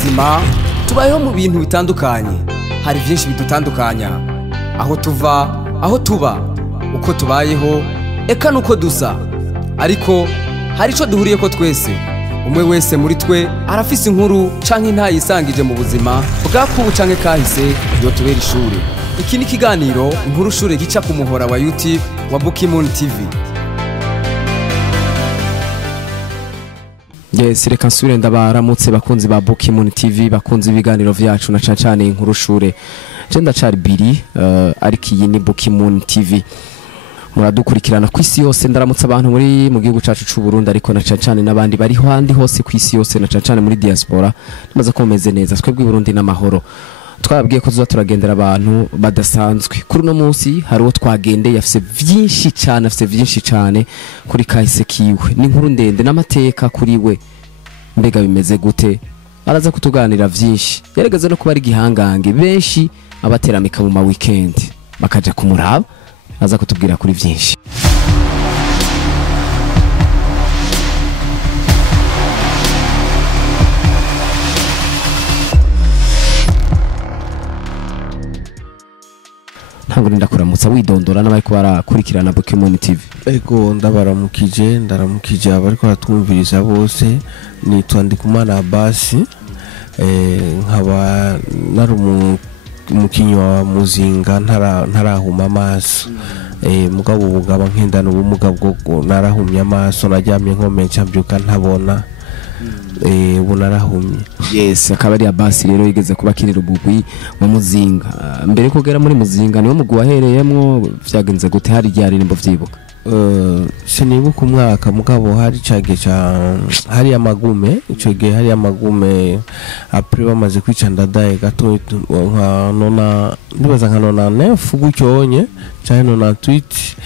buzima tubayeho mu bintu bitandukanye. Hari vyinshi bidutandukanya, aho tuva, aho tuba, uko tubayeho, eka nuko dusa. Ariko hari ico duhuriyeko twese. Umwe wese muri twe arafise inkuru canke ntayisangije mu buzima bwakubu canke kahise yotubera ishure. Iki ni ikiganiro INkuruShure gica ku muhora wa YouTube wa Umukinyi TV. Yes, reka nsubire ndabaramutse bakunzi ba Umukinyi TV, bakunzi ibiganiro vyacu na cane INkuruShure. Je ndacari biri ariko iyi ni Umukinyi TV. Muradukurikirana kw'isi yose, ndaramutse abantu muri mu gihugu cacu c'u Burundi ariko na cane n'abandi bari handi hose kw'isi yose na cane muri diaspora. Tumaze komeze neza twebwe Burundi n'amahoro. Twabwiye ko turagendera abantu badasanzwe. Kuri no munsi hari uwo twagendeye afise vyinshi cyane kuri kahise kiwe. Ni inkuru ndende n'amateka kuri we. Mbega bimeze gute? Araza kutuganira vyinshi. Yaregeze no kuba ari gihangange benshi abateramika mu ma weekend bakaja kumuraba. Aza kutubwira kuri vyinshi. Ntabwo ndakuramutsa widondora n'abari ko barakurikirana Umukinyi TV. Ego ndaramukije abariko baratwumviriza bose. Nitwa Ndikumana Abasi, nkaba nari umukinyi wa muzinga ntarahuma amaso. Mugabo ubugaba nk'indana ubumuga bwo narahumye amaso, naryamye nkomeye avyuka ntabona. Ubu narahumye. Yes, akaba ari Abasi rero yigeze kubakinira ubugwi mu muzinga. Mbere kugera muri muzinga niwo mugwi wahereyemwo, vyagenze gute? Hari ryaririmbo vyibuka? Sinibuka umwaka, mugabo hari cage hari amagume, ico gihe hari amagume après bamaze kwica ndadaye gato nka nona ndibaza nka nona nefu gucyonye cyane nona tweet.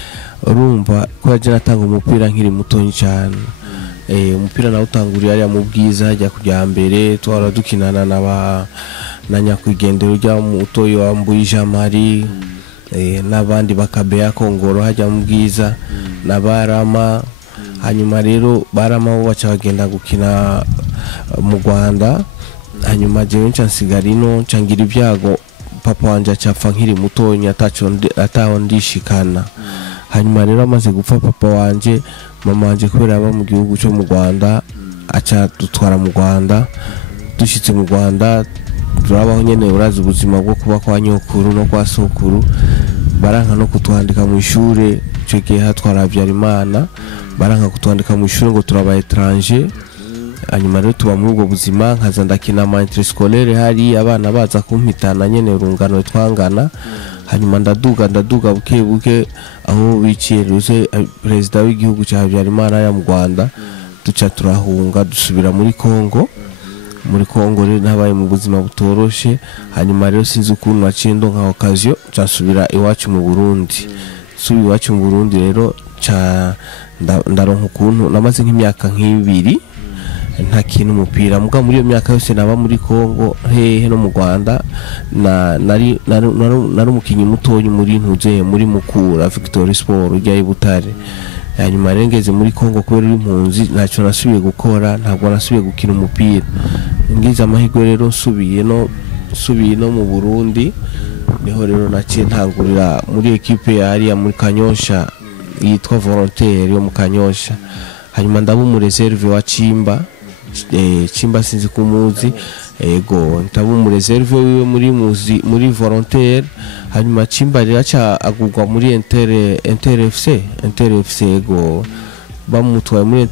Urumva ko yaje natanga umupira nkiri mutonyi cyane. Umupira na utanguriye ari mu bwiza hajya kujya mbere, twara dukinana na nyakwigendero rya mutoyi wa Mbuyijamari, n'abandi bakabeya Kongoro hajya mu bwiza nabarama. Hanyuma rero barama bo baca bagenda gukina mu Rwanda. Hanyuma jewe ncansigarino cangira ibyago, papa wanje acapfa nkiri mutoyi ataho ndishikana. Hanyuma rero amaze gupfa papa wanje, mama wanje kubera aba mu gihugu cyo mu Rwanda aca dutwara mu Rwanda. Dushitse mu Rwanda turabaho nyene, urazi ubuzima bwo kuba kwa nyokuru no kwa sokuru. Baranka no kutwandika mu ishure, ico gihe hatwara Yaryamye, baranka kutwandika mu ishure ngo turaba étranger. Hanyuma rero tuba muri ubwo buzima, nkaza ndakina ama interscolaire, hari abana baza kumpitana nyene urungano twangana. Hanyuma ndaduga buke aho biciye ruze president w'igihugu cya Yaryamye ya mu Rwanda. Duca turahunga dusubira muri Kongo. Muri Kongo rero nabaye mu buzima butoroshe. Hanyuma rero sinzi ukuntu nacindo nka occasion cyasubira iwacu mu Burundi. Subi iwacu mu Burundi rero ndaronka ukuntu namaze nk'imyaka nk'ibiri nta kintu umupira. Muga muri iyo myaka yose naba muri Kongo hehe no mu Rwanda nari umukinyi mutonyi muri ntuze muri Mukura Victory Sport ujya Butare. Hanyuma rengeze muri Kongo kubera impunzi ntacyo nasubiye gukora, ntabwo nasubiye gukina umupira. Ngize amahirwe rero subiye no mu Burundi, niho rero naciye ntangurira muri equipe yari ya muri Kanyosha yitwa Volontaire yo mu Kanyosha. Hanyuma ndaba mu reserve wa Chimba sinzi kumuzi. Ego ndaba mu reserve wiwe muri Volontaire. Hanyuma Chimba rero aca agurwa muri Inter FC. Ego bamutwaye muri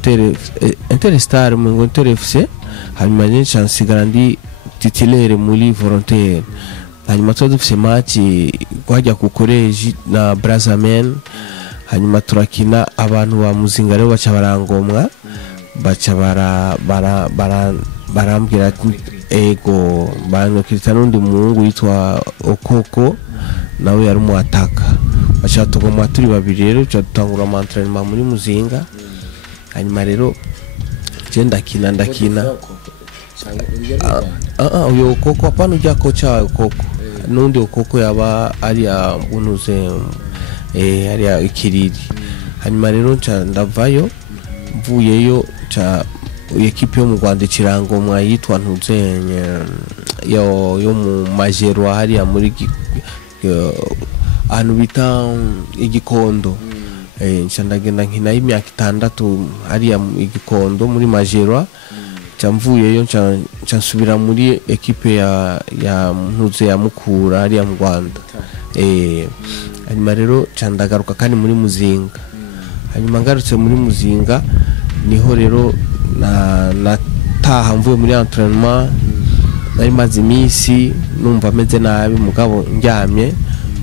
Interstar mu Inter FC. Hanyuma rero nsigara ndi titulaire muri Volontaire. Hanyuma dufise match kwajya ku college na Brazamen. Hanyuma turakina, abantu ba muzinga rero baca barangomwa, baca barambwira ati ego banokirita n'undi muhungu yitwa Okoko, nawe yari umuataka. Baca tugomwa turi babiri rero tuca dutangura entraînement muri muzinga. Hanyuma rero je ndakina uyo Okoko apana ujya kocha Okoko, n'undi Okoko yaba ari abunuze ari ikiriri. Hanyuma rero ndavayo mvuyeyo ekipe yo mu Rwanda ikirango mwayitwa ntuzenye yo mu Majero hariya muri ahantu bita igikondo ncandagenda nkina y'imyaka 6 hariya igikondo muri Majero camvuyeyo nsubira muri ekipe ya ntuze ya Mukura hariya mu Rwanda hanyuma rero candagaruka kandi muri Muzinga hanyuma ngarutse muri Muzinga niho rero nataha mvuye muri entraînement nari maze imisi numva meze nabi mugabo ndyamye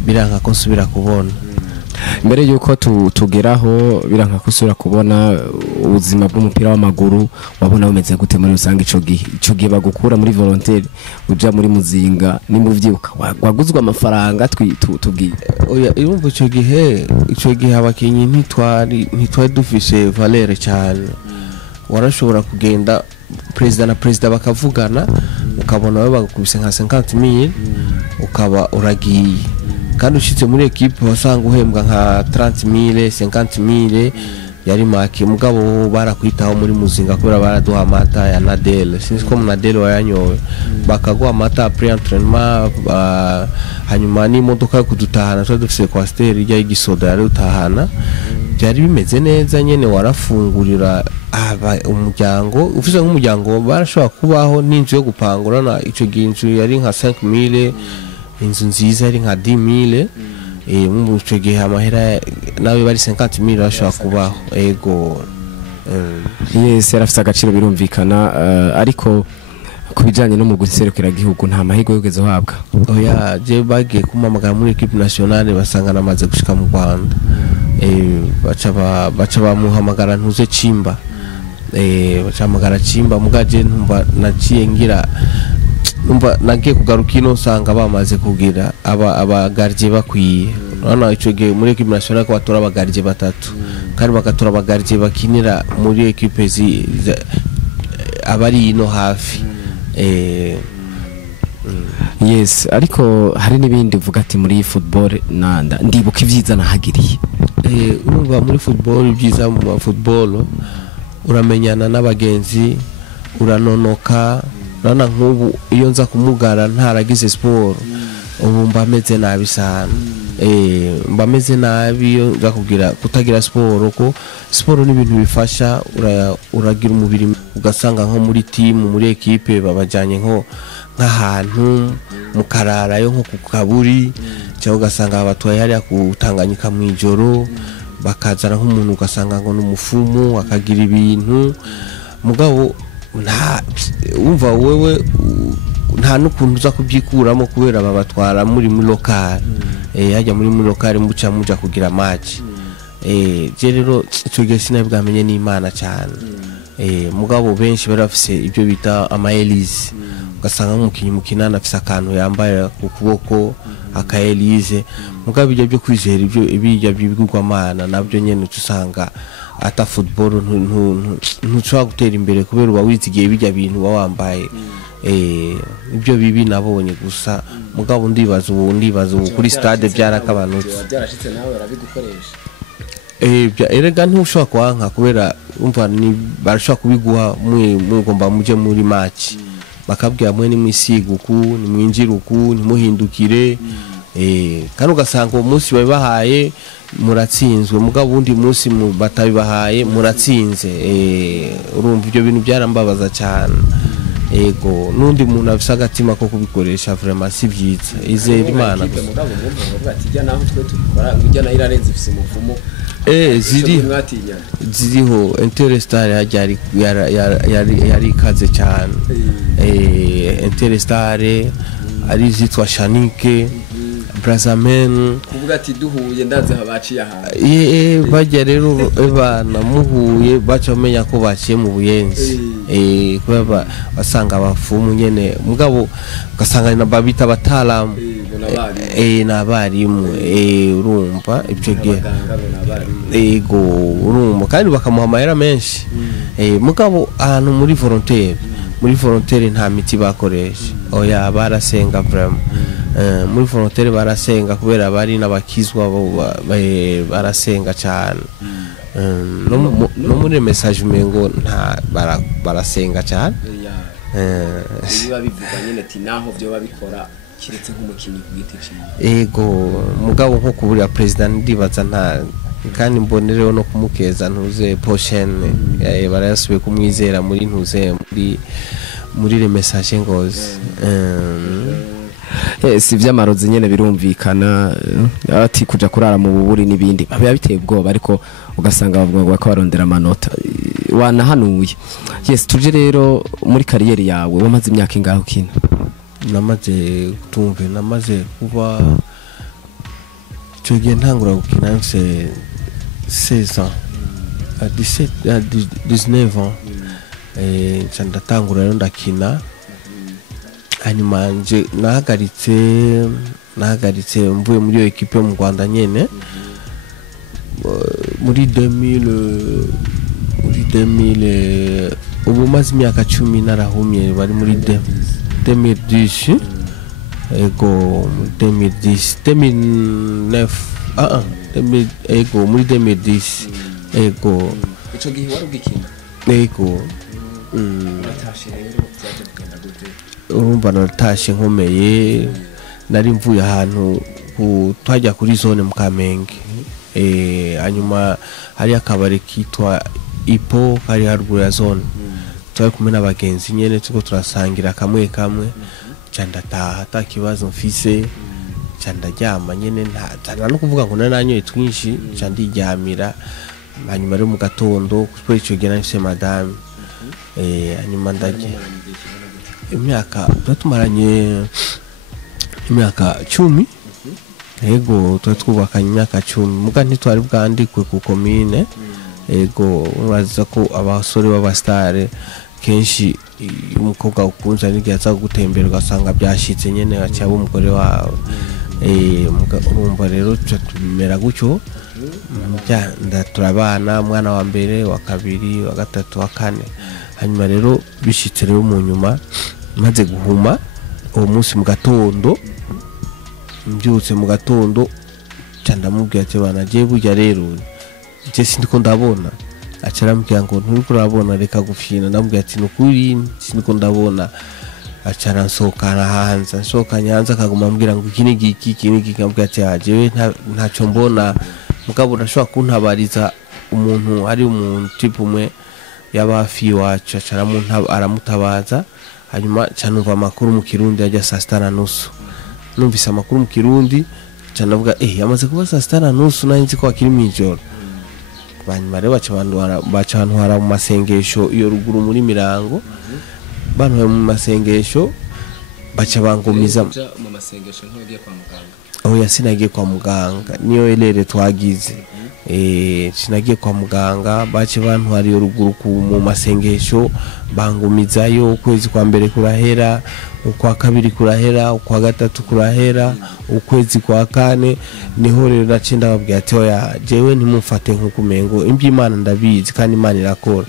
biranka ko nsubira kubona mbere yuko tugeraho biranka kusura kubona ubuzima bw'umupira w'amaguru wabona bumeze gute muri rusange ico gihe bagukura muri volontaire uja muri Muzinga nimuvyibuka waguzwe amafaranga tubwiye oya irumva ico gihe abakinyi ntitwari dufise valeur cyane warashobora kugenda president bakavugana ukabona we bagukubise nka 50,000 ukaba uragiye kandi ushitse muri equipe wasanga uhembwa nka 30,000 50,000 yari make mugabo barakwitaho muri Muzinga kubera baraduha amata ya Nadel sinzi ko Nadel wayanyowe bakaguha amata après entraînement hanyuma ni imodoka yo kudutahana twa dufise Coaster ijya y'igisoda yari utahana byari bimeze neza nyene warafungurira umuryango ufise nk'umuryango barashobora kubaho n'inzu yo gupangura na ico ginzu yari nka 5,000 inzu nziza yari nka 10,000 mu ico gihe amahera nawe bari 50,000 bashobora kubaho ego yes yarafise agaciro birumvikana ariko kubijanye no mu guserukira igihugu nta mahigo yogeze habwa oya je bagiye kumamagara muri equipe nationale basanga namaze gushika mu Rwanda baca bamuhamagara ntuze Chimba bacamagara Chimba mugaje ntumva naciye ngira numva nagiye kugaruka ino sanga bamaze kugira abagarje bakwiye none ico gihe muri equipe nationale ko batora abagarje batatu kandi bakatora abagarje bakinira muri equipe abari ino hafi yes ariko hari nibindi uvuga ati muri football nanda ndibuka ivyiza nahagiriye urumva muri football ibyiza mu football uramenyana n'abagenzi uranonoka rana nk'ubu iyo nza kumugara ntaragize sport ubu mbameze nabi sana mbameze nabi iyo nza kugira kutagira sport ko sport ni ibintu bifasha uragira umubiri ugasanga nko muri team muri equipe babajanye nko nk'ahantu mukarara yo nko kukaburi cyangwa ugasanga abatwaye hariya kutanganyika mu ijoro bakazana nk'umuntu ugasanga ngo n'umufumu akagira ibintu mugabo nta umva wewe nta n'ukuntu uza kubyikuramo kubera babatwara muri local hajya muri local muja kugira match je rero ico gihe sinabwamenye n'Imana cyane mugabo benshi barafise ibyo bita amaelise ugasanga umukinyi mukinana afise akantu yambaye ku kuboko akaelise mugabo ibyo kwizera ibyo ibijya bibigurwamana nabyo nyene tusanga ata football ntushobora gutera imbere kubera uba wizigiye bijya bintu wambaye ibyo bibi nabonye gusa mugabo ndibaza ubu kuri stade byarakabanutse byarashitse nawe barabigukoresha erega ntushobora kwanka kubera umva ni barashobora kubiguha mugomba muje muri match bakabwira mwe ni mwisiga ni mwinjira ni muhindukire kandi ugasanga umunsi babahaye muratsinzwe mugabo undi munsi batabibahaye muratsinze urumva ibyo bintu byarambabaza cyane ego nundi muntu afise agatima ko kubikoresha vraiment si byiza izera Imana mugabo ngomba ati jya naho twe tubikora ujya na irarenze ifise umuvumo ziriho Interstar yari kaze cyane Interstar ari zitwa Shanike Brazamen kuvuga ati duhuye ndaze habaciye aha bajya rero bana muhuye baca bamenya ko baciye mu buyenzi kubera basanga abafumu nyene mugabo ugasanga na babita batalamu n'abarimu urumva ibyo gihe ego urumva kandi bakamuha amahera menshi mugabo ahantu muri volontaire nta miti bakoresha oya barasenga vraiment muri volontaire barasenga kubera bari n'abakizwa barasenga cyane no muri message mengo nta barasenga cyane biba bivuga nyine ati naho byo babikora kiretse nk'umukinyi ku giti ciwe ego mugabo nko kubura president ndibaza nta kandi mbonereho no kumukeza ntuze poshene barayasubiye kumwizera muri ntuze muri le message ngozi si vy'amarozi nyene birumvikana ati kuja kurara mu buburi nibindi biba biteye ubwoba ariko ugasanga bavuga ko barondera amanota wanahanuye. Yes, tuje rero muri kariyeri yawe wamaze imyaka ingaho kina? Namaze kuba tugiye ntangura gukina mfise 16 ans à 19 ans ndatangura rero ndakina hanyuma nje nahagaritse mvuye muri iyo equipe yo mu Rwanda nyene muri 2000 ubu maze imyaka 10 narahumye bari muri 2010 ego 2009 ego muri 2010 ego ico gihe wari ugikina ego natashe rero byaje kugenda gute? Urumva natashe nkomeye nari mvuye ahantu twajya kuri zone mu Kamenge hanyuma hari akabare kitwa Ipo kari haruguru ya zone twari kumwe n'abagenzi nyene tuko turasangira kamwe candataha atakibazo mfise candaryama nyene nta no kuvuga ngo nanyoye twinshi candiryamira hanyuma rero mu gatondo kuko ico gihe nafise madame hanyuma ndagiye imyaka tumaranye imyaka 10 ego twubakanye imyaka 10 muga ntitwari bwandikwe ku commune ego uraza ko abasore b'abastare kenshi umukobwa ukunze n'igihe aza gutembera ugasanga byashitse nyene acyaba umugore wawe urumva rero tumera gutyo turabana mwana wa mbere wa kabiri wa gatatu wa kane hanyuma rero bishitse rero mu nyuma maze guhuma uwo munsi mu gatondo mbyutse mu gatondo candamubwira ati bana je burya rero je sindiko ndabona acarambwira ngo nturiko urabona reka gufina ndamubwira ati nukuri sindiko ndabona acaransohokana hanze nsohokanye hanze akaguma ambwira ngo iki niki ngambwira ati jewe ntaco mbona mugabo ndashobora kuntabariza umuntu ari umuntu type umwe yabafi wacu aramutabaza hanyuma canumva amakuru mu Kirundi ajya saa 6:30 numvise amakuru mu Kirundi canavuga yamaze kuba saa 6:30 nanzi ko akiri mwijoro banyuma rero bacantwara mu masengesho iyo ruguru muri Mirango bantu mu masengesho baca bangumiza mu masengesho ntiyagiye kwa muganga yasinagiye kwa muganga niyo elere twagize sinagiye kwa muganga bace bantwara iyo ruguru mu masengesho bangumizayo ukwezi kwa mbere kurahera ukwa kabiri kurahera ukwa gatatu kurahera ukwezi kwa kane niho rero nacinda babwira ati oya jewe ntimufate nk'ukumengo imby'Imana ndabizi kandi Imana irakora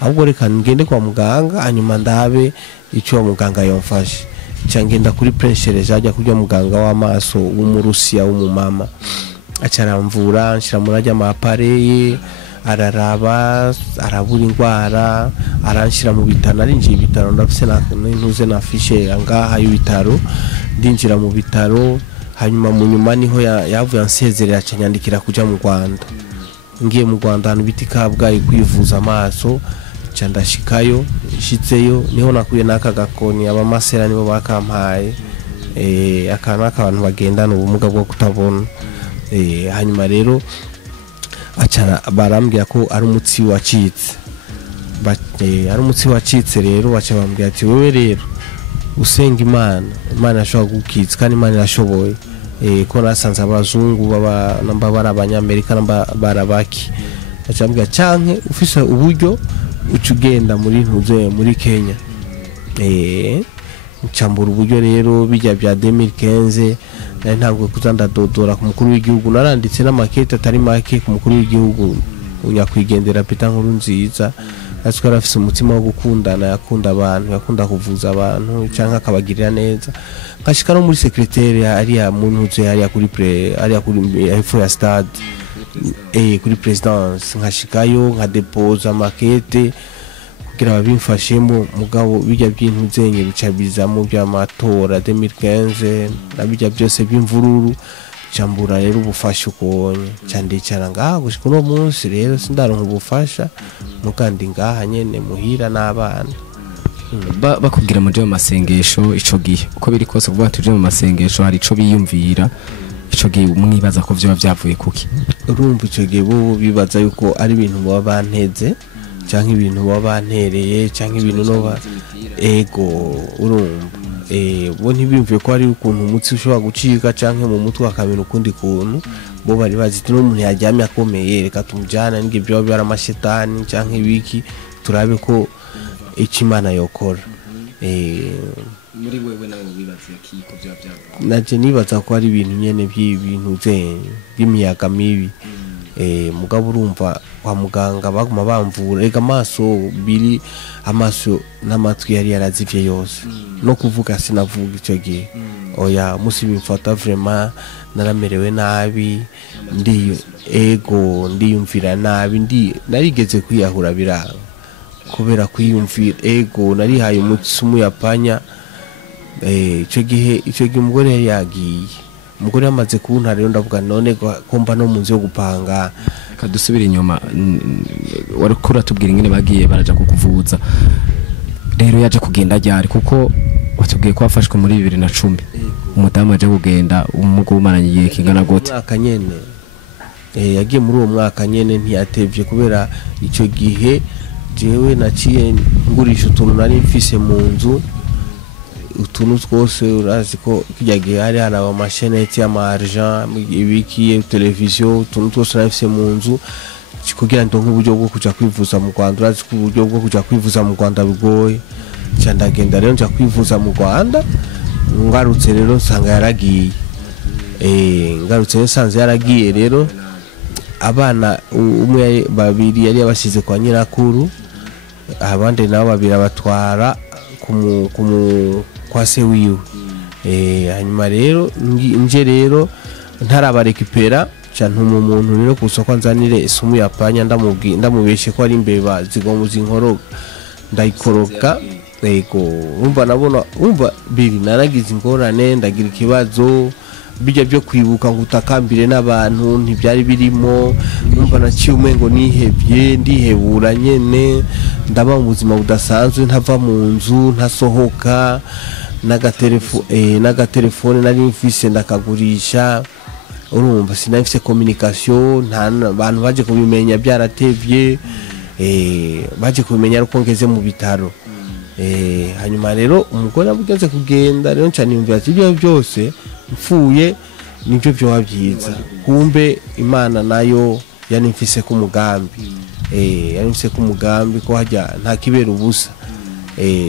ahubwo reka ngende kwa muganga hanyuma ndabe icyo muganga yomfashe cyangenda kuri pressure ajya kujya muganga w'amaso w'umurusiya w'umumama acaramvura nshira murajya amapareye araraba arabura indwara aranshira mu bitaro arinjiye ibitaro ndafise ntuze na fiche ngaha y'ibitaro ndinjira mu bitaro hanyuma mu nyuma niho yavuye ansezerera acanyandikira kuja mu Rwanda ngiye mu Rwanda hano biti Kabgayi kwivuza amaso candashikayo nshitseyo niho nakuye naka gakoni abamasera nibo bakampaye akana abantu bagendana ubumuga bwo kutabona hanyuma rero acara barambwira ko ari umutsi wacitse rero baca bambwira ati wewe rero usenga Imana ashobora gukiza kandi Imana irashoboye ko nasanze abazungu namba barabanyamerika namba barabaki acambwira canke ufise uburyo ucugenda muri Kenya ncambura uburyo rero bijya bya 2015 nari ntabwo kuzandadodora ku mukuru w'igihugu naranditse n'amakete atari make ku mukuru w'igihugu unyakwigendera Peter Nkurunziza asiko arafise umutima wo gukundana yakunda abantu yakunda kuvuza abantu canka akabagirira neza nkashika no muri secrétaire ari ya muntuze ari kuri ya stade kuri presidence nkashikayo nka deposa makete kugira babimfashemo mugabo bijya byintu zenye bicabiza mu by'amatora 2015 nabijya byose by'imvururu cyambura rero ubufasha ukonye cyandicara ngaha gushika no munsi rero sindaronka ubufasha mukandi ngaha nyene muhira n'abana bakubwira mu byo masengesho ico gihe uko biri kose kuvuga tuje mu masengesho hari ico biyumvira ico gihe umwibaza ko vyo byavuye kuki urumva ico gihe bo bibaza yuko ari ibintu baba banteze canke ibintu baba bantereye canke ibintu no ego urumva bo ntibimvuye ko ari ukuntu umutsi ushobora gucika canke mu mutwe akabintu ukundi kuntu bo bari bazi no umuntu yaryamye akomeye reka tumujana n'ibyo byo byara amashetani canke ibiki turabe ko Imana yokora muri wewe nawe wibaza kiko bya naje nibaza ko ari ibintu nyene by'ibintu by'imyaka mibi mugabo urumva kwa muganga baguma bamvura ega amaso n'amatwi yari yarazivye yose no kuvuga sinavuga ico gihe oya musi bimfata vraiment naramerewe nabi ndiyumvira nabi narigeze kwiyahura biranga kubera kwiyumvira narihaye umutsi yapanya ico gihe umugore yari yagiye umugore yamaze kunta rero ndavuga none komba no munzi yo gupanga kadusubira inyuma wari kura tubwira ingene bagiye baraja kukuvuza rero yaje kugenda ryari kuko watubwiye ko wafashwe muri 2010 umudamu aje kugenda umugo umaranye igihe kingana gute mwaka nyene yagiye muri uwo mwaka nyene ntiyatevye kubera ico gihe jewe naciye ngurisha utuntu nari mfise mu nzu utuntu twose urazi ko kijya gihe hari amasheneti y'amargent ibiki televiziyo utuntu twose nari mfise mu nzu kugira ngo nk'uburyo bwo kuja kwivuza mu Rwanda urazi ko uburyo bwo kuja kwivuza mu Rwanda bigoye cyandagenda rero nja kwivuza mu Rwanda ngarutse rero nsanga yaragiye ngarutse nsanze yaragiye rero abana umwe babiri yari yabashize kwa nyirakuru abandi nabo babiri abatwara kwa se wiwe hanyuma rero nje rero ntarabarekipera cyantuma umuntu rero kusoko nzanire isumu yapanya ndamubeshe ko ari imbeba zigomuza inkoroga ndayikoroka umva biri naragize ingorane ndagira ikibazo bijya byo kwibuka ngutakambire n'abantu ntibyari birimo numva naciye umengo nihebye ndihebura nyene ndaba mu buzima budasanzwe ntava mu nzu ntasohoka n'agatelefone nari mfise ndakagurisha urumva sinafise communication nta abantu baje kubimenya byaratevye baje kubimenya ariko ngeze mu bitaro hanyuma rero umugore abugeze kugenda rero cyane yumvira ati ibyo byose mfuye nibyo byo wabyiza kumbe Imana nayo yanimfise ku mugambi yanimfise ku mugambi ko hajya nta kibera ubusa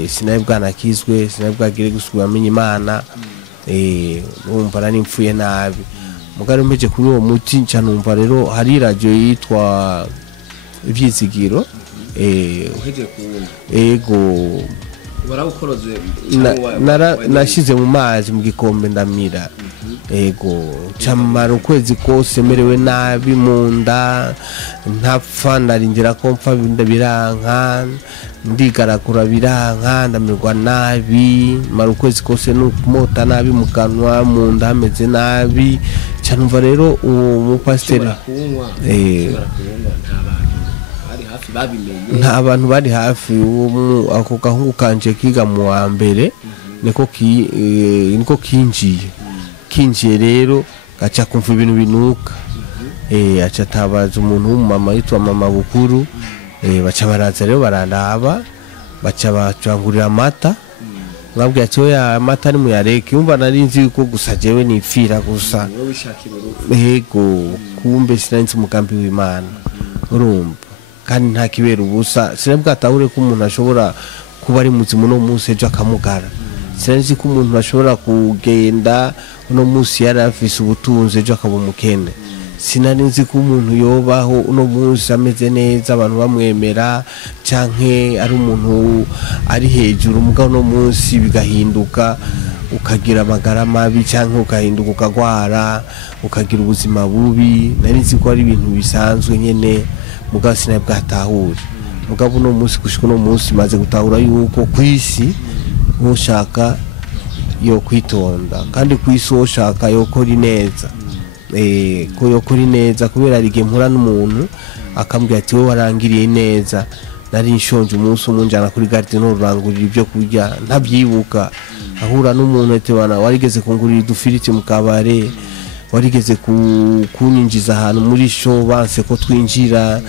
sinaye bwanakizwe sinaye bwagire gusubira amenye Imana numva nari mfuye nabi mugari mpeje kuri uwo muti nca numva rero hari radio yitwa ivyizigiro warawukoroze nashize mu mazi mu gikombe ndamira camara ukwezi kose merewe nabi mu nda ntapfa ndaringira ko mpfa biranka ndigaragura biranka ndamirwa nabi mara ukwezi kose n'umota nabi mu kanwa mu nda hameze nabi canumva rero uwo mupasiteri nta abantu bari hafi ako gahungu kanje kiga mu wa mbere niko kinjiye rero gaca kumva ibintu binuka aca tabaza umuntu w'umumama yitwa mama bukuru baca baraza rero barandaba baca bacangurira amata mwabwiye ati oya amata ni muyareke yumva nari nzi ko gusa jewe nipfira gusa kumbe sinanzi umugambi w'Imana urumva kandi nta kibera ubusa sinabwatahure ko umuntu ashobora kuba ari muzima no munsi ejo akamugara sinzi ko umuntu ashobora kugenda no munsi yari afise ubutunzi ejo akaba umukene sinari nzi ko umuntu yobaho uno munsi ameze neza abantu bamwemera canke ari umuntu ari hejuru mugabo no munsi bigahinduka ukagira amagara mabi cyangwa ukahinduka ukagwara ukagira ubuzima bubi nari nzi ko ari ibintu bisanzwe nyene mugabo sinabwatahura mugabo no munsi gushika no munsi maze gutahura yuko kwisi ushaka yo kwitonda kandi kwisi ushaka yo kora neza ko yo kora neza kubera rige mpura n'umuntu akambwira ati wowe warangiriye neza nari nshonje umunsi umunjana kuri garde no rurangurira ibyo kurya ntabyibuka ahura n'umuntu ati bana warigeze kungurira dufiriti mu kabare warigeze kunyinjiza ahantu muri show banse ko twinjira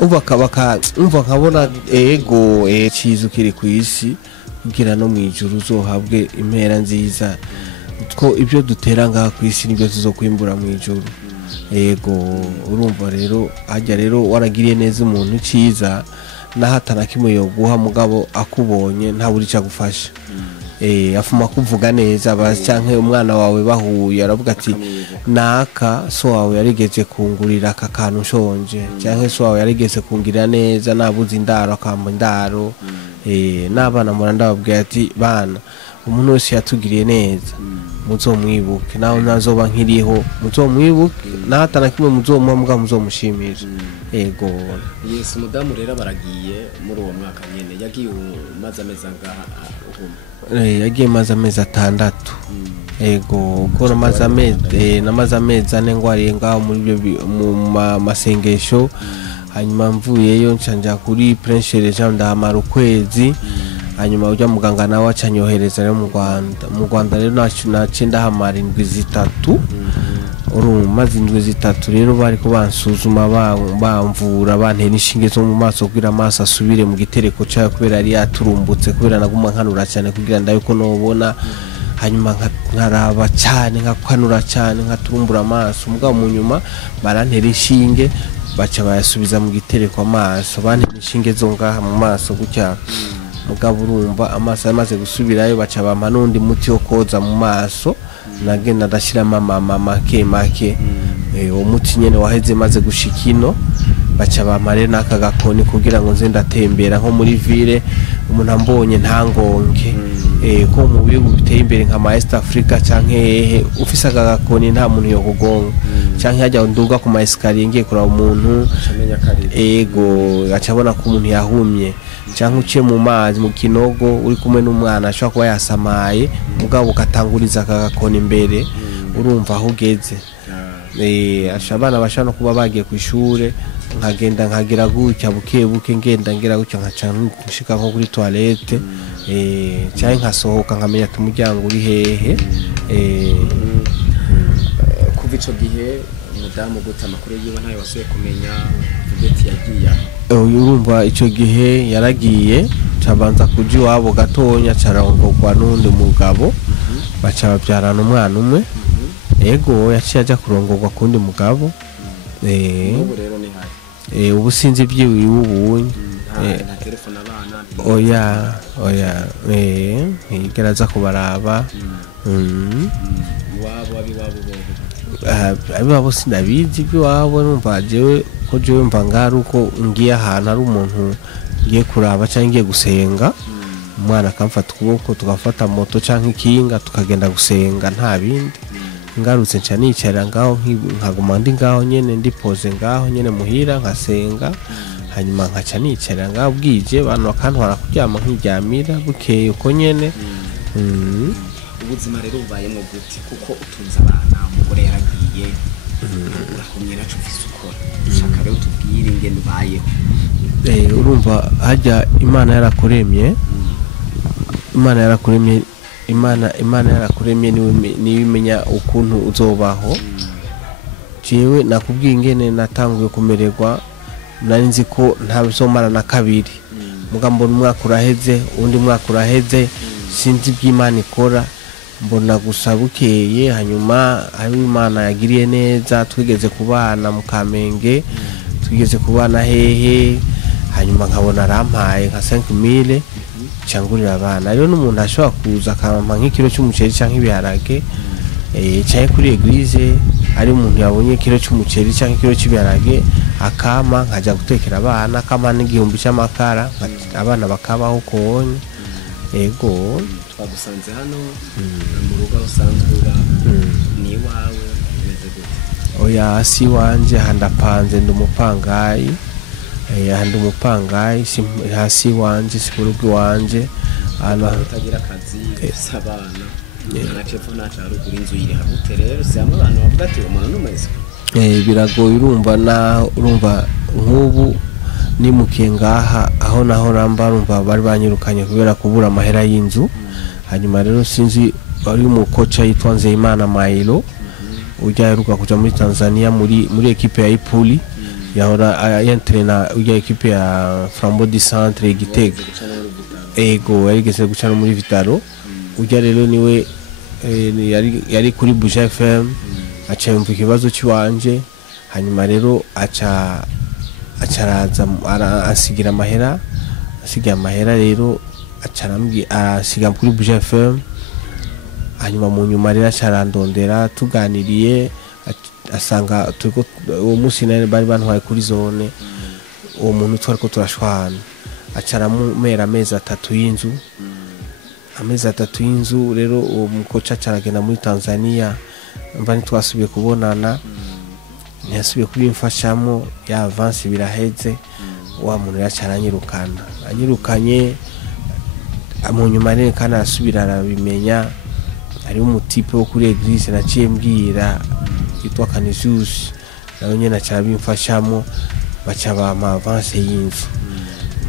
umva kabona ego cizo kiri kwisi kugira no mwijuru uzohabwe impera nziza ko ibyo dutera ngaha kwisi nibyo tuzokwimbura mwijuru ego urumva rero hajya rero waragiriye neza umuntu ciza nahatana kimwe yo guha mugabo akubonye nta buri cyagufasha afuma kuvuga neza bacanke umwana wawe bahuye aravuga ati naka so wawe yarigeze kungurira aka kantu nshonje canke so wawe yarigeze kungirira neza nabuze indaro akamba indaro n'abana muranda babwiye ati bana umuntu wese yatugiriye neza muzomwibuke naho nazoba nkiriho muzomwibuke nahatana kimwe muzomuha mugabo muzomushimira ego Yesu mudamu rero baragiye muri uwo mwaka nyene yagiye maze ameza ngaha yagiye maze amezi 6 ego ko namaze amezi ane ngwariye ngaho muri byo mu masengesho hanyuma mvuyeyo ncanja kuri Prince Jean ndahamara ukwezi hanyuma ujya muganga nawe acanyohereza rero mu Rwanda rero nace ndahamara 3 maze 3 rero bari ko bansuzuma bamvura bantera inshinge zo mu maso kugira amaso asubire mu gitereko cyayo kubera ari yaturumbutse kubera naguma nkanura cyane kugira ndayo ko nobona hanyuma nkaraba cyane nkakanura cyane nkaturumbura amaso mugabo mu nyuma barantera inshinge baca bayasubiza mu gitereko amaso bantera inshinge zo ngaha mu maso gutya mugabo urumva amaso yamaze gusubirayo baca bampa n'undi muti wo koza mu maso nagenda ndashiramo make uwo muti nyene waheze maze gushikino baca bamare n'aka gakoni kugira ngo nze ndatembera nko muri ville umuntu ambonye ntangonke ko mu bihugu biteye imbere nka East Africa canke ufise aka gakoni nta muntu yo kugonga canke hajya nduga ku ma escalier ngiye kuraba umuntu ego acabona ko umuntu yahumye cyangwa uciye mu mazi mu kinogo uri kumwe n'umwana ashobora kuba yasamaye mugabo ukatanguriza akagakona imbere urumva aho ugeze abana bashaka no kuba bagiye ku ishure nkagenda nkagira gutya buke ngenda ngira gutya nkaca nshika nko kuri toilette cyangwa nkasohoka nkamenya ati umuryango uri hehe kuva ico gihe umudamu guta amakuru yiwe ntayo wasuye kumenya ugeti yagiye urumva ico gihe yaragiye cabanza kuji wabo gatonya carongorwa n'undi mugabo baca babyarana umwana umwe ego yaciye aja kurongorwa kundi mugabo ubu rero ni hari ubu sinzi byiwe ubunye na telefone abana oya igeraza kubaraba wabo abiwabo sinabizi biwabo numva jewe ko jewe mva ngaruko ngiye ahantu ari umuntu ngiye kuraba cyangwa ngiye gusenga umwana akamfata ukuboko tugafata moto cyangwa ikinga tukagenda gusenga nta bindi ngarutse nca nicara ngaho nkaguma ndi ngaho nyene ndipoze ngaho nyene muhira nkasenga hanyuma nkaca nicara ngaho bwije abantu bakantwara kuryama nkiryamira bukeye uko nyene ubuzima rero ubayemo gute kuko utunze abana umugore yaragiye urakomye nacu ufise ukora shaka rero tubwire ingene ubayeho urumva hajya Imana yarakuremye Imana yarakuremye niwe imenya ukuntu uzobaho jewe nakubwiye ingene natanguye kumererwa nari nzi ko ntazomara na kabiri mugambo umwaka uraheze undi mwaka uraheze sinzi by'Imana ikora mbona gusa bukeye hanyuma aho Imana yagiriye neza twigeze kubana mu Kamenge twigeze kubana hehe hanyuma nkabona arampaye nka 5000 cyangurira abana rero n'umuntu ashobora kuza akampa nk'ikiro cy'umuceri cyangwa ibiharage cyaye kuri eglise ari umuntu yabonye ikiro cy'umuceri cyangwa ikiro cy'ibiharage akama nkajya gutekera abana akama n'igihumbi cy'amakara abana bakabaho konye ego twagusanze hano mu rugo usanzwe uba ni wawe bimeze gute oya si wanje handapanze ndumupangayi handi umupangayi hasi wanje si mu rugo wanje utagira akazi sabana na chefo na charugura inzu iri habute rero si abantu bavuga ati umuntu numeze biragoye urumva nk'ubu nimukiye ngaha aho naho ramba urumva bari banyirukanye kubera kubura amahera y'inzu hanyuma rero sinzi bari umukoca yitwa Nzeyimana Mailo ujya yaruka kuja muri Tanzania muri equipe ya Ipuli yahora yentrena ujya equipe ya Flambeau du Centre Gitega ego yarigeze gucana muri Vitaro ujya rero niwe yari kuri Buja FM aca yumva ikibazo cy'iwanje hanyuma rero acaraza asigira amahera rero asiga kuri Buja FM hanyuma mu nyuma rero acarandondera tuganiriye asanga uwo munsi nari bari bantwaye kuri zone uwo muntu twariko turashwana acaramumera amezi 3 y'inzu rero uwo mukoca acaragenda muri Tanzania mva ntitwasubiye kubonana ntiyasubiye kubimfashamo ya avance biraheze wa muntu anyirukanye mu nyuma rero kandi arasubira arabimenya ari umutipe wo kuri eglise naciye mbwira yitwa Canisius nawe nyene acarabimfashamo baca bampa avance y'inzu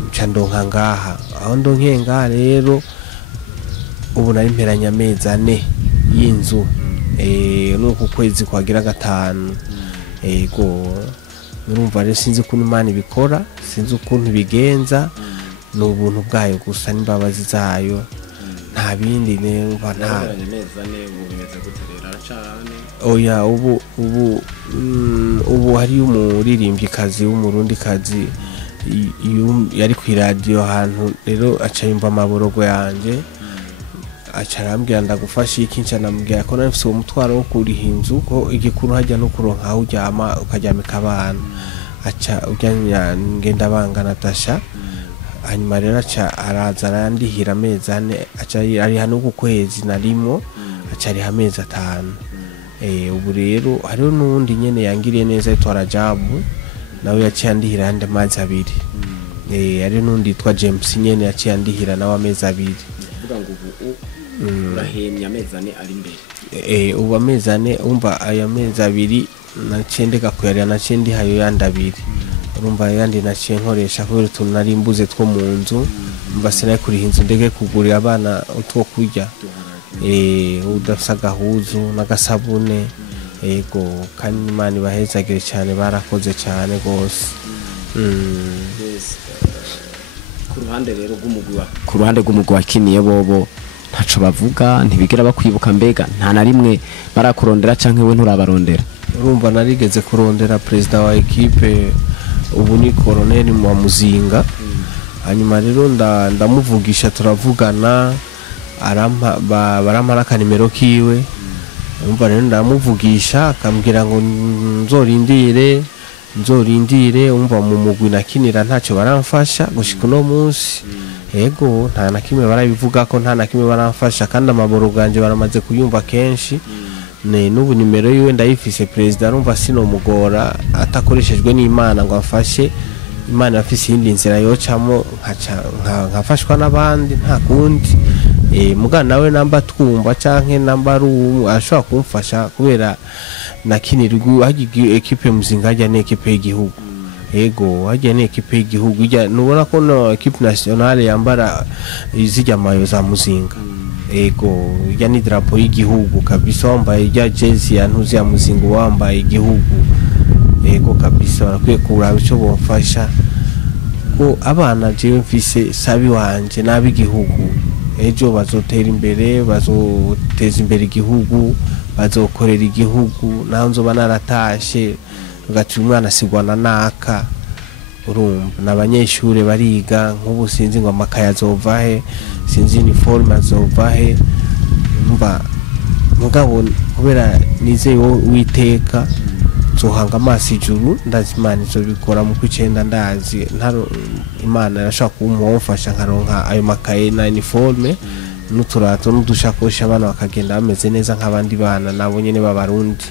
nca ndonka ngaha aho ndonke ngaha rero ubu nari mperanya amezi 4 y'inzu nuko kwezi kwagira 5 ego urumva rero sinzi ukuntu Imana ibikora sinzi ukuntu bigenza n'ubuntu bwayo gusa n'imbabazi zayo nta bindi nemva nta oya ubu hari umuririmbyikazi w'umurundikazi yari ku radio ahantu rero aca yumva amaborogo yanje acarambwira ndagufasha iki nca namubwira ko nafise uwo mutwaro wo kuriha inzu ko igikuru hajya no kuronka aho uryama ukaryamika abana aca ujyanya ngenda banga Natasha hanyuma rero aca araza arandihira amezi 4 aca ari hano ku kwezi narimo aca ari amezi 5 ubu rero hariho n'undi nyene yangiriye neza yitwa Rajabu nawe yaciye andihira ande amazi 2 ari n'undi yitwa James nyene yaciye andihira nawe amezi 2 uvuga ngo ubu urahemye amezi 4 ari imbere ubu amezi 4 umva aya mezi 2 nacendeka kuyarya nacendi hayo yandi 2 urumva yandi naciye nkoresha kubera utuntu nari mbuze two mu nzu mba sinaye kuriha inzu ndege kugurira abana utwo kurya udafise agahuzu n'agasabune ego kandi Imana ibahezagire cyane barakoze cyane gose ku ruhande rw'umugwi wakiniye bobo ntaco bavuga ntibigera bakwibuka mbega nta na rimwe barakurondera canke we nturabarondera urumva narigeze kurondera president wa equipe ubu ni colonel wa Muzinga hanyuma rero ndamuvugisha turavugana barampa akanimero kiwe urumva rero ndamuvugisha akambwira ngo nzorindire umva mu mugwi nakinira ntacyo baramfasha gushika no munsi ego nta na kimwe barabivuga ko nta na kimwe baramfasha kandi amaboro ganje baramaze kuyumva kenshi n'ubu nimero yiwe ndayifise president arumva sinomugora atakoreshejwe n'Imana ngo afashe Imana afise indi nzira yocamo nkafashwa n'abandi nta kundi mugana nawe namba twumva canke namba ashobora kumfasha kubera nakinirwa hagiye equipe Muzinga hajya n'equipe y'igihugu ego hajya n'equipe y'igihugu nubona ko no equipe nationale yambara izijya mayo za Muzinga ego ijya ni drapo y'igihugu kabisa wambaye ijya jersey ya ntuzi ya Muzinga wambaye igihugu ego kabisa barakwiye kuraba ico bomfasha ko abana jewe mfise sabi wanje nabigihugu ejo bazotera imbere bazoteza imbere igihugu bazokorera igihugu naho nzoba naratashe ugati umwana sigwana naka urumva n'abanyeshure bariga nk'ubu sinzi ngo amakaye azovahe sinzi uniforme azovahe mba mugabo kubera nizeye Uwiteka zohanga amaso ijuru ndazi Imana izobikora mu kwicenda ndazi Imana irashaka kumufasha nkaronka ayo makaye na uniforme n'uturato n'udushakoshi abana bakagenda bameze neza nk'abandi bana nabo nyene b'abarundi.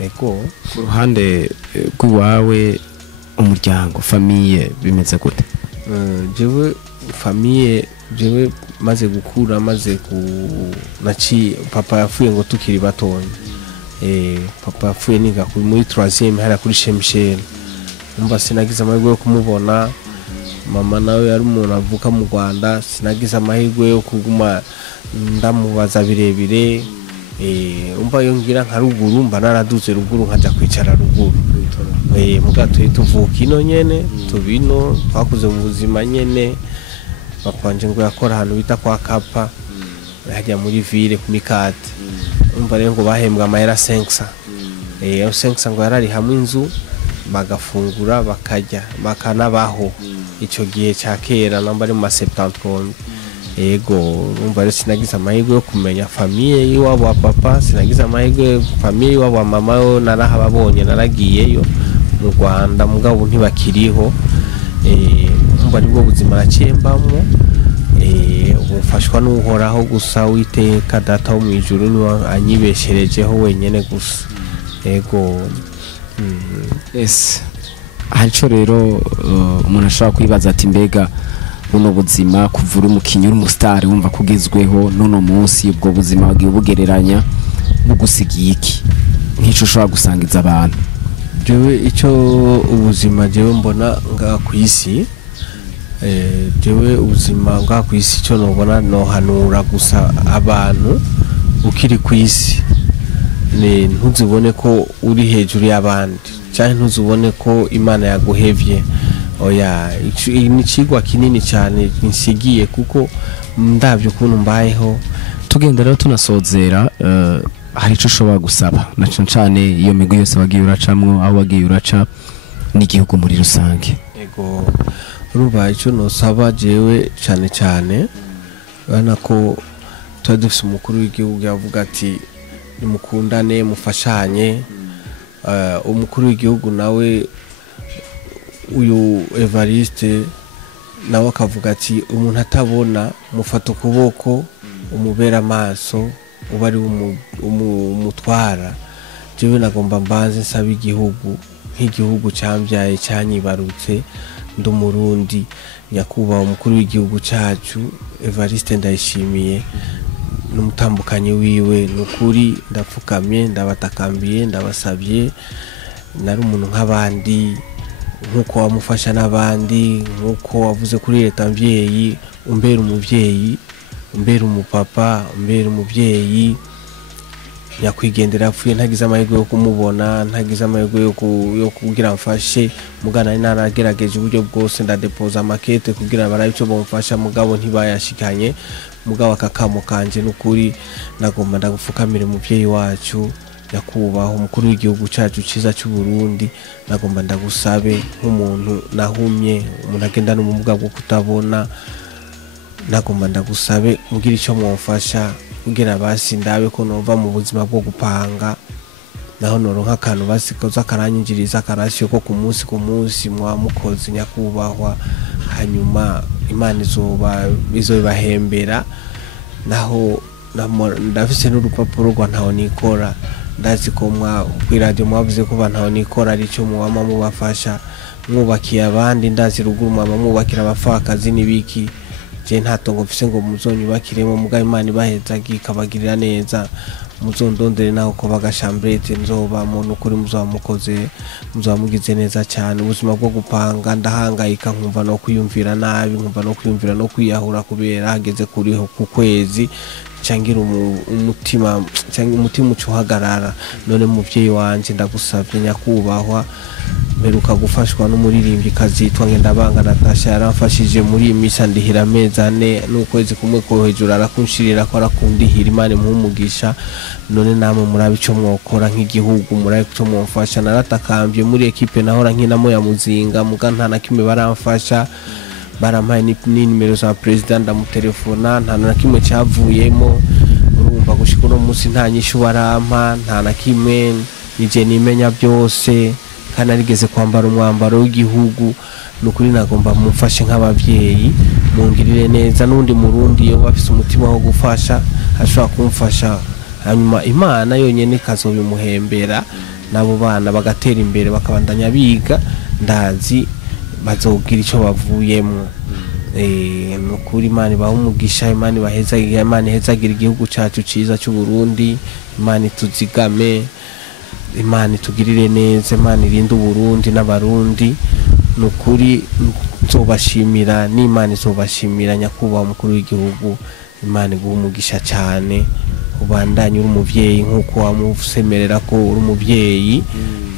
Eko ku ruhande rw'iwawe umuryango famille bimeze gute? Jewe famille jewe maze gukura maze naci papa yafuye ngo tukiri batonya. Papa yafuye niga muri 3e hara kuri Shemshel. Umva sinagize amahirwe yo kumubona. Mama nawe yari umuntu avuka mu Rwanda, sinagize amahirwe yo kuguma ndamubaza birebire. Umva yongira nka ruguru mba naraduze ruguru nkaja kwicara ruguru. Mugato tuvuka ino nyene tubino twakuze mu buzima nyene. Papa wanje ngo yakora ahantu bita kwa Kapa hajya muri ville ku Mikate. Umva rero ngo bahembwa amahera 500. 500 ngo yarari hamwe inzu bagafungura bakarya bakanabaho ico gihe ca kera namba ari mu 70. Umva rero sinagize amahirwe yo kumenya famille yiwabo wa papa, sinagize amahirwe famille yiwabo wa mama yo narahababonye naragiyeyo mu Rwanda mugabo ntibakiriho. Umva nibwo buzima nacimbamwo. Ubufashwa n'uhoraho gusa witeka data wo mwijuru niwe anyibesherejeho wenyene gusa. Yes. Hancho rero umuntu ashaka kwibaza ati mbega buno buzima kuvura umukinyi uri umustar wumva kugezweho nono munsi ubwo buzima bagiye bugereranya bugusigiye iki nk'ico ushobora gusangiza abantu? Jewe ico ubuzima jewe mbona nga kwisi jewe ubuzima nga kwisi cyo nobona no hanura gusa abantu ukiri kwisi ne ntuzibone ko uri hejuru y'abandi cyane ntuzubone ko Imana yaguhevye. Oya ni cigwa kinini cyane nsigiye kuko ndavyo kuntu mbayeho. Tugenda rero tunasozera hari ico ushobora gusaba na cyane iyo migo yose wagiye uracamwo aho wagiye uraca n'igihugu muri rusange? Urumva ico nosaba jewe cyane bana ko twadufise umukuru w'igihugu yavuga ati nimukundane mufashanye. Umukuru w'igihugu nawe uyu Evariste nawe akavuga ati umuntu atabona mufata ukuboko umubera amaso uba ari umutwara. Jewe nagomba mbanze nsaba igihugu nk'igihugu cyambyaye cyanyibarutse ndumurundi nyakubaho umukuru w'igihugu cyacu Evariste ndayishimiye n'umutambukanyi wiwe nukuri ndapfukamye ndabatakambiye ndabasabye nari umuntu nk'abandi nkuko wamufasha n'abandi nkuko wavuze kuri leta mvyeyi umbera umuvyeyi umbera umupapa umbera umuvyeyi yakwigendera apfuye ntagize amahirwe yo kumubona ntagize amahirwe yo kugira mfashe mugana naragerageje uburyo bwose ndadepoza makete kugira barabe cyo bomfasha mugabo ntibayashikanye mugabo akakamo kanje nukuri nagomba ndagufukamire umuvyeyi wacu yakubaho umukuru w'igihugu cyacu ciza cy'u Burundi. Nagomba ndagusabe nk'umuntu nahumye umuntu agenda n'ubumuga bwo kutabona nagomba ndagusabe mugira icyo mwofasha kugira basi ndabe ko nova mu buzima bwo gupanga naho noronka akantu basi koza karanyinjiriza akarasyo ko ku munsi mwamukoze nyakubahwa hanyuma Imana izobahembera. Naho ndafise n'urupapuro rwa ntaho nikora ndazi ko kw'iradio mwavuze ko bantaho nikora ari cyo muwama mubafasha mwubakiye abandi ndazi ruguru mama mubakira abafakazi nibiki je ntatongo mfise ngo muzonyubakiremo mugabe Imana ibaheza gikabagirira neza muzondondere naho ko bagashambrete nzoba muntu kuri muzamukoze muzamugize neza cyane. Ubuzima bwo gupanga ndahangayika nkumva no kwiyumvira nabi nkumva no kwiyumvira no kwiyahura kubera hageze kuriho ku kwezi cangira umutima ucuhagarara. None muvyeyi wanje ndagusavye nyakubahwa mperuka gufashwa n'umuririmbyi kazitwa Ngendabanga Natasha yaramfashije muri imisa ndihira amezi 4 n'ukwezi kumwe ko hejuru arakunshirira ko arakundihira Imana muhumugisha. None namwe murabe ico mwokora nk'igihugu murabe ico mwofasha. Naratakambye muri equipe nahora nkinamo ya Muzinga muga nta nakimwe baramfasha barampaye ni nimero za president ndamutelefona nta nakimwe cyavuyemo. Urumva gushika no munsi nta nyishu barampa nta nakimwe nije nimenya byose kandi arigeze kwambara umwambaro w'igihugu nukuri nagomba mumfashe nk'abavyeyi mungirire neza nundi murundi yo bafise umutima wo gufasha ashobora kumfasha hanyuma Imana yonyene kazobimuhembera nabo bana bagatera imbere bakabandanya biga ndazi bazogira ico bavuyemo nukuri Imana bahumugisha Imana baheza Imana hezagira igihugu cacu ciza cy'u Burundi Imana tuzigame Imana tugirire neza Imana irinde Burundi n'abarundi nukuri nzobashimira n'Imana izobashimira nyakuba umukuru w'igihugu Imana guhumugisha cyane ubandanye uri umuvyeyi nkuko wamusemerera ko uri umuvyeyi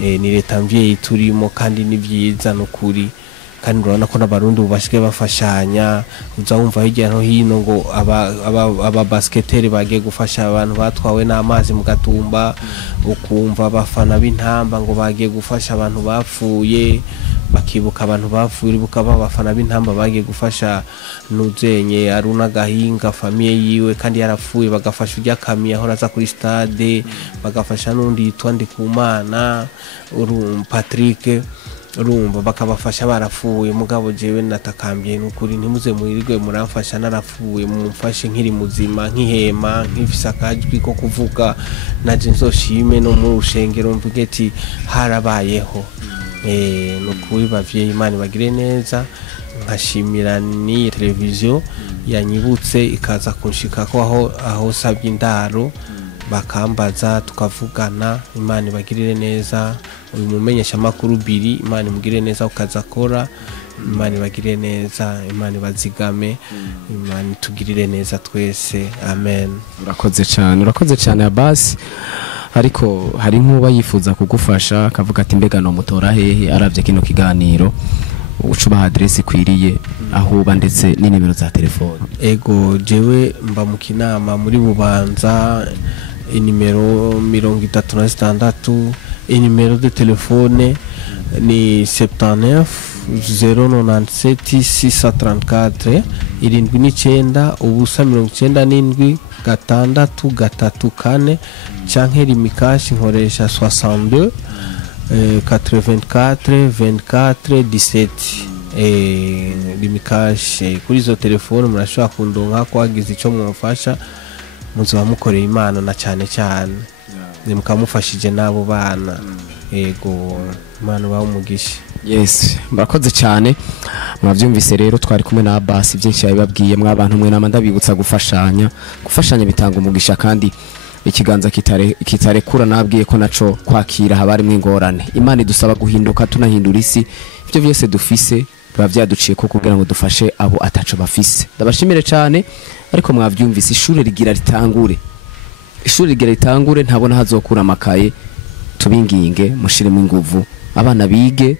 ni leta mvyeyi turimo kandi ni vyiza nukuri kandi urabona ko n'abarundi ubashike bafashanya uza wumva hirya no hino ngo aba basketeri bagiye gufasha abantu batwawe n'amazi mu gatumba ukumva abafana b'intamba ngo bagiye gufasha abantu bapfuye bakibuka abantu bapfuye buka babafana b'intamba bagiye gufasha nuzenye aruna gahinga famille yiwe kandi yarapfuye bagafasha ujya kamiya aho raza kuri stade bagafasha nundi yitwa Ndikumana Patrick urumva bakabafasha barapfuye mugabo jewe natakambiye nukuri ntimuze murirwe muramfasha narapfuye mumfashe nkiri muzima nkihema nkifisa akajwi ko kuvuga naje nzoshime no mu rushengero mvuge ati harabayeho nukuri bavyeyi Imana bagire neza nkashimira ni televiziyo yanyibutse ikaza kunshika ko aho sabye indaro bakambaza tukavugana Imana bagirire neza uyu mumenyesha makuru biri Imana mugire neza ukazakora Imana bagire neza Imana bazigame Imana tugirire neza twese amen. urakoze cyane Abbas ariko hari nkuba yifuza kugufasha akavuga ati mbega no mutora hehe aravye kino kiganiro ucuba adresse kwiriye aho uba ndetse n'inimero za telefone. Ego jewe mba mu Kinama muri Bubanza inimero 36 inimero de telefone ni 79 097 634 79 ubusa 97 gatandatu gatatu kane canke rimikashi nkoresha 62 84 24 17 rimikashi kuri zo telefone murashobora kundonka ko hagize ico mwofasha muzoba mukoreye Imana na cyane mukamufashije nabo bana ego Imana bahumugisha. Yes murakoze cyane mwavyumvise rero twari kumwe na Abbas byinshi yababwiye mwabantu mwe namanda bibutsa gufashanya bitanga umugisha kandi ikiganza kitarekura nabwiye ko naco kwakira habari mwingorane Imana idusaba guhinduka tunahindura isi ibyo byose dufise biba byaduciye ko kugira ngo dufashe abo ataco bafise. Ndabashimire cyane ariko mwavyumvise ishure rigira ritangure ntabona hazokura amakaye tubinginge mushiremo inguvu abana bige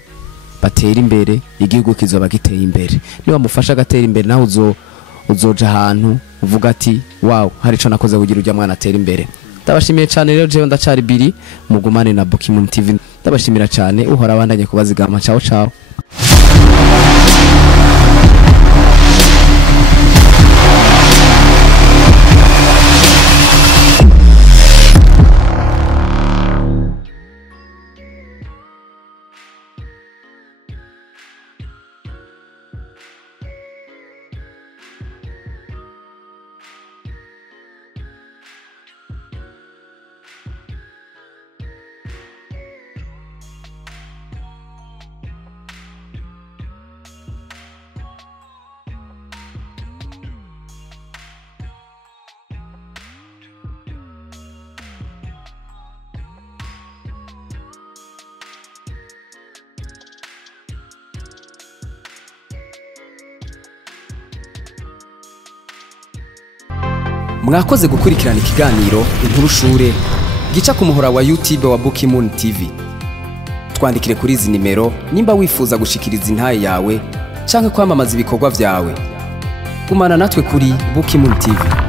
batera imbere igihugu kizoba giteye imbere niba mufasha gatera imbere naho uzoja ahantu uvuga ati wow hari ico nakoze kugira ujya mwana atera imbere. Ndabashimiye cyane rero jewe ndacari biri mugumane na Umukinyi TV ndabashimira cyane uhora abandanye kubazigama ciao. Mwakoze gukurikirana ikiganiro INkuruShure gica ku muhora wa YouTube wa Umukinyi TV. Twandikire kuri izi nimero nimba wifuza gushikiriza intaye yawe canke kwamamaza ibikorwa vyawe. Gumana natwe kuri Umukinyi TV.